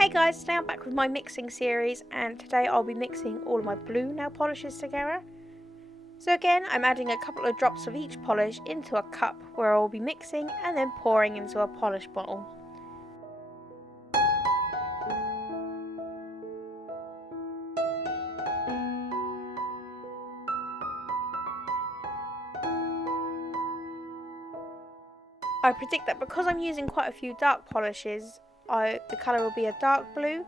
Hey guys, today I'm back with my mixing series, and today I'll be mixing all of my blue nail polishes together. So again, I'm adding a couple of drops of each polish into a cup where I'll be mixing and then pouring into a polish bottle. I predict that because I'm using quite a few dark polishes, the colour will be a dark blue,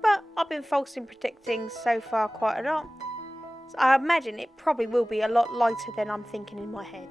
but I've been false in predicting so far quite a lot. So I imagine it probably will be a lot lighter than I'm thinking in my head.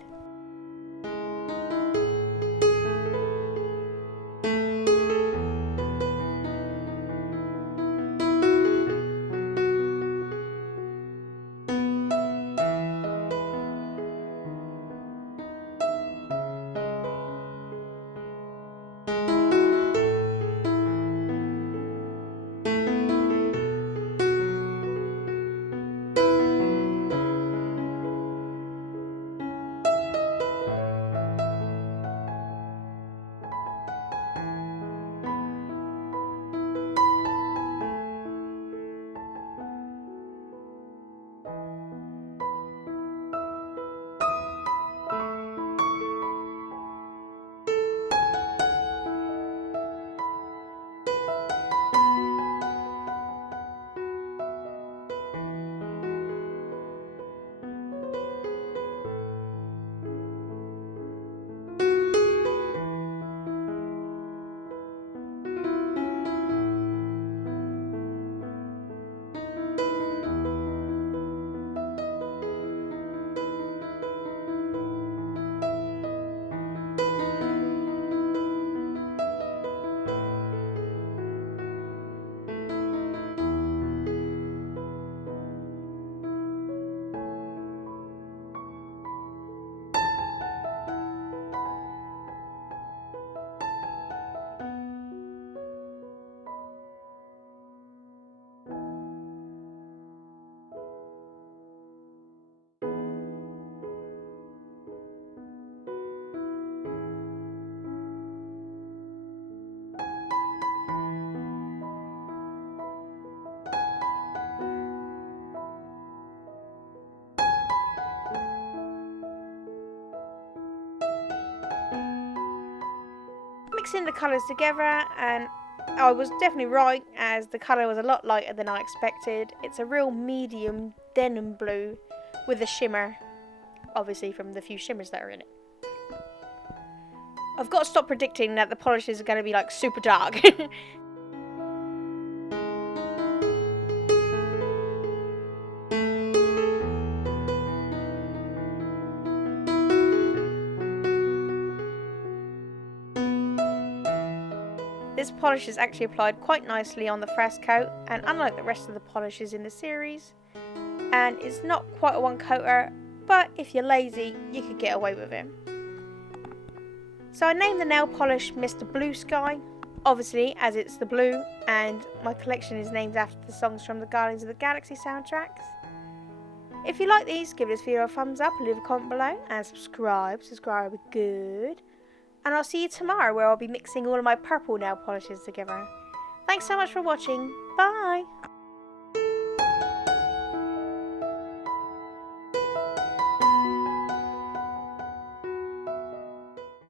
Mixing the colours together, and I was definitely right, as the colour was a lot lighter than I expected. It's a real medium denim blue with a shimmer, obviously from the few shimmers that are in it. I've got to stop predicting that the polishes are going to be like super dark. This polish is actually applied quite nicely on the first coat, and unlike the rest of the polishes in the series, and it's not quite a one coater, but if you're lazy you could get away with it. So I named the nail polish Mr. Blue Sky, obviously as it's the blue, and my collection is named after the songs from the Guardians of the Galaxy soundtracks. If you like these, give this video a thumbs up, leave a comment below, and subscribe would be good. And I'll see you tomorrow, where I'll be mixing all of my purple nail polishes together. Thanks so much for watching. Bye!